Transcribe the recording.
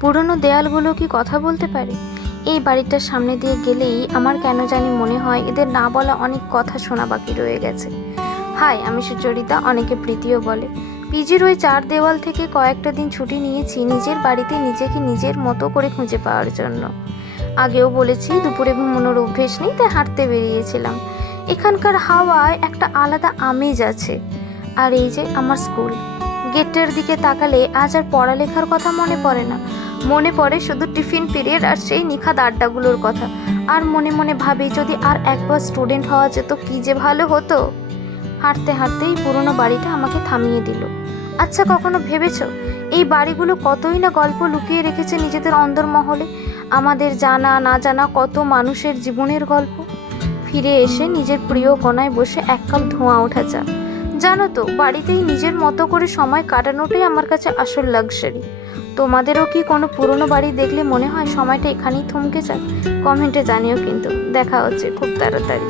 পুরনো দেয়ালগুলো কি কথা বলতে পারে? এই বাড়িটার সামনে দিয়ে গেলেই আমার কেন জানি মনে হয় এদের না বলা অনেক কথা শোনা বাকি রয়ে গেছে। হাই, আমি সুচরিতা, অনেকে প্রীতিও বলে। পিজির ওই 4 দেওয়াল থেকে কয়েকটা দিন ছুটি নিয়েছি নিজের বাড়িতে নিজেকে নিজের মতো করে খুঁজে পাওয়ার জন্য। আগেও বলেছি দুপুরে ঘুমানোর অভ্যেস নেই, তাই হাঁটতে বেরিয়েছিলাম। এখানকার হাওয়ায় একটা আলাদা আমেজ আছে। আর এই যে আমার স্কুল, গেটের দিকে তাকালে আজ আর পড়ালেখার কথা মনে পড়ে না। মনে পড়ে শুধু টিফিন পিরিয়ড আর সেই নিখাদ আড্ডাগুলোর কথা। আর মনে মনে ভাবি যদি আর একবার স্টুডেন্ট হওয়া যেত কি যে ভালো হতো। হাঁটতে হাঁটতেই পুরনো বাড়িটা আমাকে থামিয়ে দিল। আচ্ছা, কখনো ভেবেছো এই বাড়িগুলো কতই না গল্প লুকিয়ে রেখেছে নিজেদের অন্দরমহলে? আমাদের জানা না জানা কত মানুষের জীবনের গল্প। ফিরে এসে নিজের প্রিয় কোণায় বসে এক কাপ ধোঁয়া ওঠা চা। জানো তো, বাড়িতেই নিজের মতো করে সময় কাটানোটাই আমার কাছে আসল লাক্সারি। তোমাদেরও কি কোনো পুরনো বাড়ি দেখলে মনে হয় সময়টা এখানেই থমকে যায়? কমেন্টে জানিও কিন্তু। দেখা হচ্ছে খুব তাড়াতাড়ি।